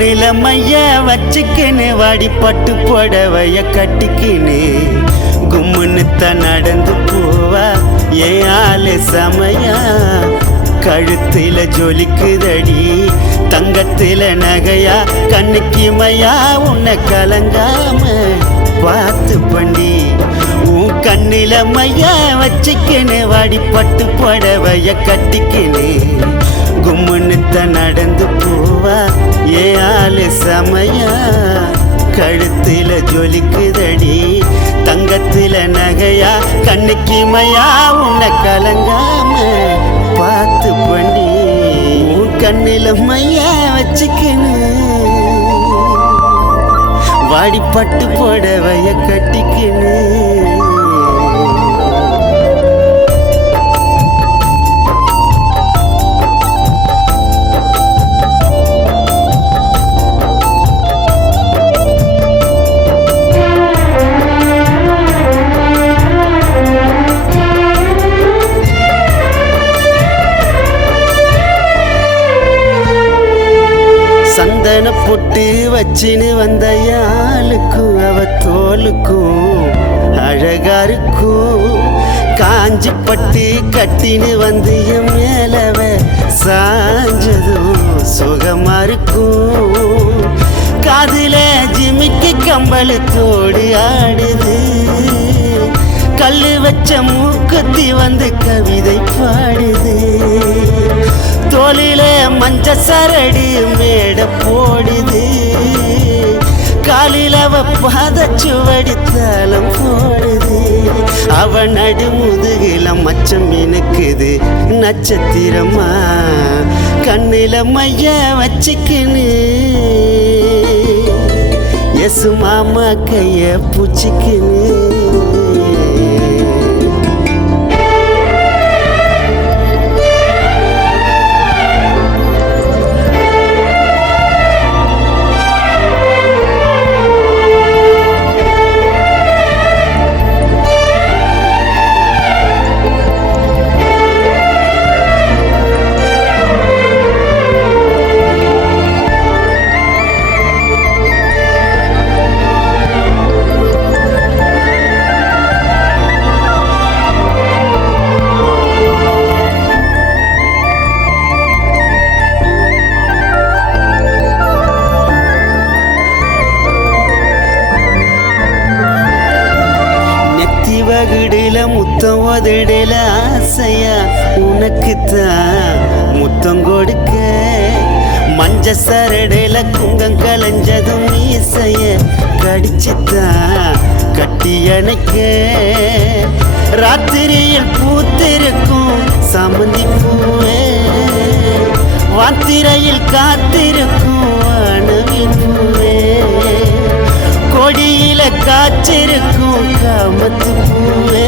கண்ணில மைய வச்சுக்கின்னு வாடி பட்டு புடவைய கட்டிக்கின்னு கும்முன்னுத்த நடந்து போவா என் ஆளு சமையா. கழுத்துல ஜொலிக்குதடி தங்கத்தில நகையா, கண்ணுக்கு மையா உன்னை கலங்காம பார்த்து பண்ணி. உன் கண்ணில மைய வச்சுக்கின்னு வாடி பட்டு புடவைய கட்டிக்கின்னு கும்முன்னுத்த நடந்து போவா என் ஆளு சமையா. கழுத்துல ஜொலிக்குதடி தங்கத்தில நகையா, கண்ணுக்கு மையா உன்னை கலங்காம பார்த்து பண்ணி. உன் கண்ணில மையா வச்சுக்கின்னு வாடி பட்டு புடவைய கட்டிக்கின்னு. சந்தன பொட்டு வச்சின்னு வந்த யாளுக்கும் அவ தோலுக்கும் அழகா இருக்கும். காஞ்சி பட்டு கட்டின்னு வந்து என் மேலவ சாஞ்சதும் சுகமா இருக்கும். காதுல ஜிமிக்கி கம்பளத்தோடு ஆடுது, கல்லு வச்ச மூக்குத்தி வந்து கவிதை பாடுது. தோளில மஞ்ச சரடி மேட போடுது, காலில் அவ பாதச்சுவடி தாளம் போடுது. அவ நடுமுதுகில மச்சம் மினுக்குது நட்சத்திரமா. கண்ணில மைய வச்சுக்கின்னு எசு மாமா கைய பூச்சிக்கின்னு. வகுடில முத்தம் உதடல ஆசையா, உனக்குத்தான் முத்தம் கொடுக்க. மஞ்ச சரடையில குங்கம் கலைஞ்சதும் மீசைய கடிச்சுத்தான் கட்டி அணைக்க. ராத்திரியில் பூத்திருக்கும் சமந்தி பூவே, வாத்திரையில் காத்திருக்கும் வானவில் பூவே. கொடியில காய்ச்சிருக்கும் காமத்து பூவே,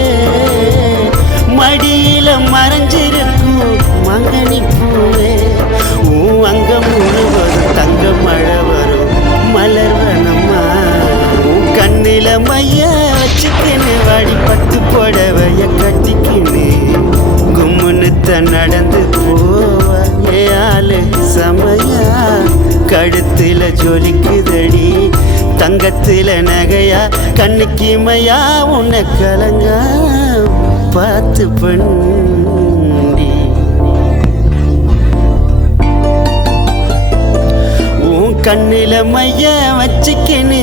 மடியில மறைஞ்சிருக்கும் மங்கனி பூவே. அங்க முழுவதும் தங்க மழை வரும் மலர்வனம்மா. கண்ணில மைய வச்சுக்கின்னு வாடி பட்டு புடவைய கட்டிக்கின்னு கும்முன்னுத்த நடந்து போவா என் ஆளு சமையா. கழுத்துல ஜொலிக்குதடி தங்கத்தில நகையா, கண்ணுக்கு மையா உன்னை கலங்கா பார்த்து பண்ணி. உன் கண்ணில மைய வச்சுக்கின்னு